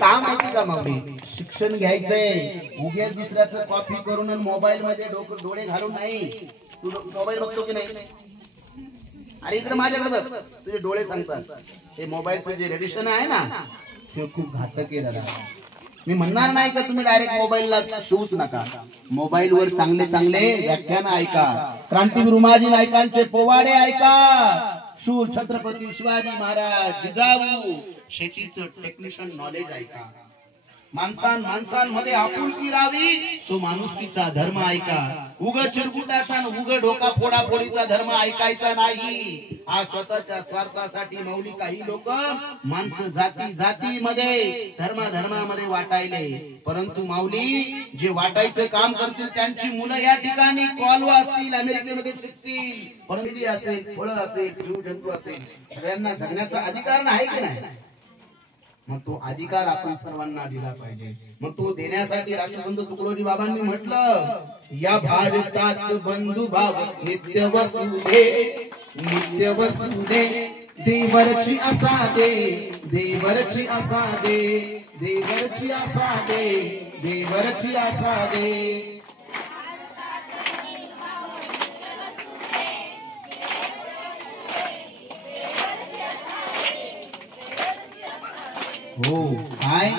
का माहिती का माऊली, शिक्षण घ्यायचंय उग्याच दुसऱ्याचं कॉपी करून मोबाईल मध्ये डोळे घालून नाही. तू मोबाईल बघतो की नाही? अरे इकडे माझ्याकडे बघ, तुझे डोळे सांगतात हे मोबाईलचं जे रेडिएशन आहे ना ते खूप घातक आहे दादा. मी म्हणणार नाही का तुम्ही डायरेक्ट मोबाईलला शिवूच नका. मोबाईलवर चांगले चांगले व्याख्यान ऐका, क्रांतीवीर उमाजी नायकांचे पोवाडे ऐका, शूर छत्रपती शिवाजी महाराज जिजाऊ शेतीचं टेक्निशियन नॉलेज ऐका. माणसांमध्ये आपुलकी राहावी, तो माणुसकीचा धर्म ऐका. उग चिरकुटाचा उग डोका फोडाफोडीचा धर्म ऐकायचा नाही. आज स्वतःच्या स्वार्थासाठी माऊली काही लोक माणसं जातीमध्ये धर्मामध्ये वाटायले. परंतु माऊली जे वाटायचं काम करतील त्यांची मुलं या ठिकाणी कॉलवा असतील, अमेरिकेमध्ये शिकतील, परंतु असेल, फळ असेल, जीवजंतू असेल, सगळ्यांना जगण्याचा अधिकार नाही की नाही? मग तो अधिकार आपण सर्वांना दिला पाहिजे. मग तो देण्यासाठी राष्ट्रसंत तुकडोजी बाबांनी म्हटलं, या भारतात बंधुभाव नित्य वसुदे, नित्य वसुदे, देवरची आसा दे, देवरची आसा दे, देवरची आसा दे, देवरची आसा दे. हो काय